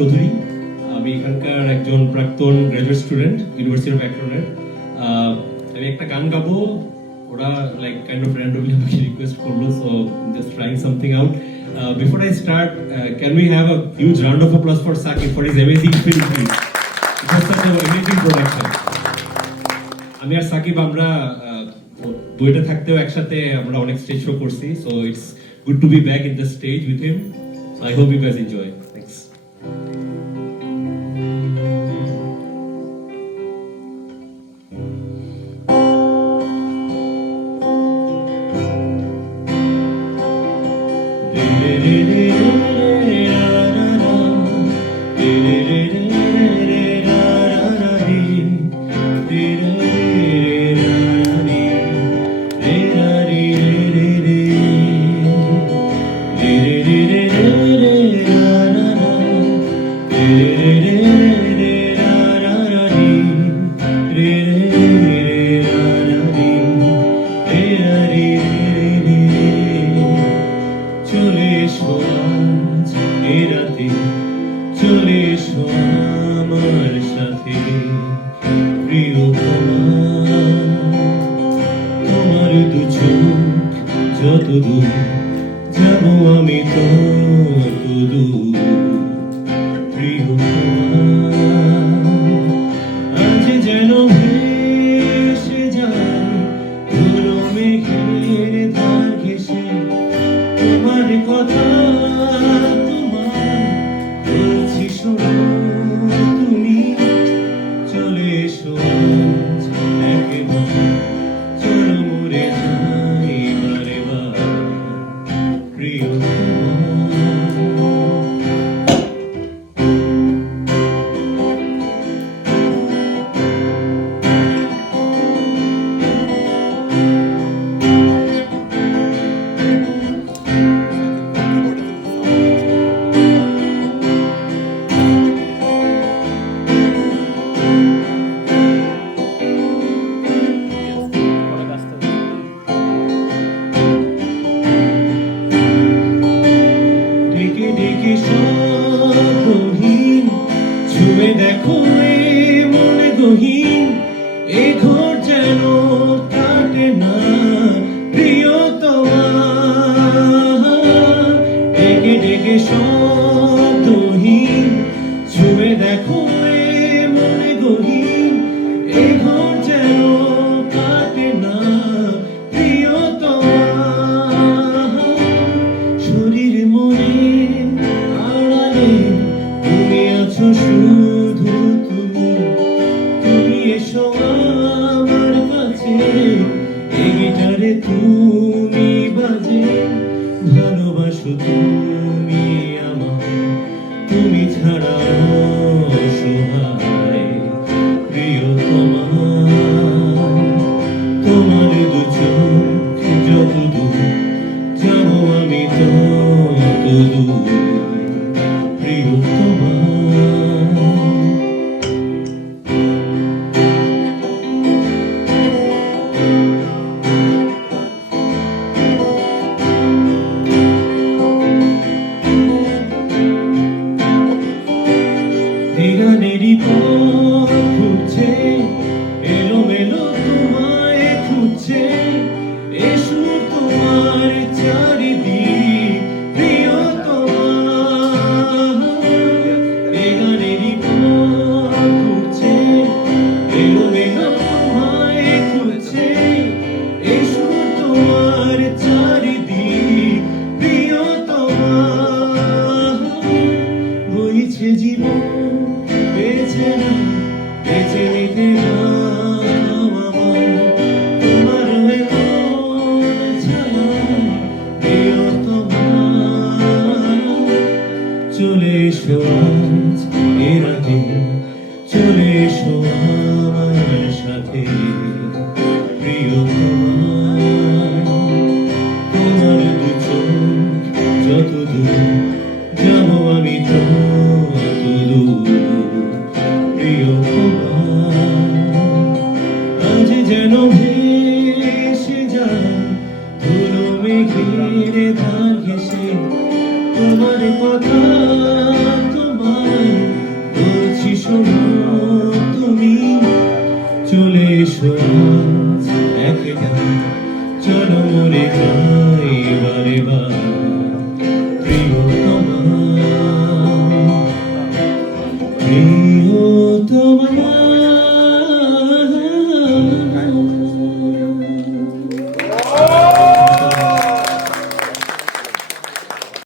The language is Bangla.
চৌধুরী। আমি এখানকার একজন প্রাক্তন গ্রাজুয়েট স্টুডেন্ট, ইউনিভার্সিটি অফ অ্যাক্রনের। আমি একটা গান গাবো, ওরা লাইক কাইন্ড অফ র্যান্ডমলি আমাকে রিকোয়েস্ট করলো, so just trying something out. Before I start, can we have a huge round of applause for Saqib for his amazing film, please? It was such an amazing production. আমি আর সাকিব আমরা দুইটা থাকতেও একসাথে আমরা অনেক স্টেজ শো করছি, so it's good to be back in the stage with him. I hope you guys enjoy. Thanks. চলে এসো আমার সাথে তোমার দু চোখ যত দূর যাবো আমি তত দূর। আজ যেন ভেসে যায় ধুলো মেঘের ধার ঘেসে তোমার কথা তুমি চলে এসো একেবারে চলো মরে যাই বারে বার প্রিয়। ছুঁয়ে দেখো এ মনে গহীন এ ঘর যেন কাটে না প্রিয়তমা। ডেকে ডেকে শব্দহীন ছুঁয়ে দেখো এ মনে গহীন এ ঘর যেন কাটে না প্রিয়তমা। শরীর মনে আড়ালে তুমি আছো শুধু তুমি, তুমি এসো আমার কাছে এ গিটারে তুমি বাজে ভালোবাসো তুমি আমায় তুমি ছাড়া অসহায় প্রিয়তমা। তোমার দু চোখ যত দূর যাবো আমি তত দূর প্রিয়তমা। ছোঁয়া একটা চলো মনে গাই বারে বার প্রিয়তমা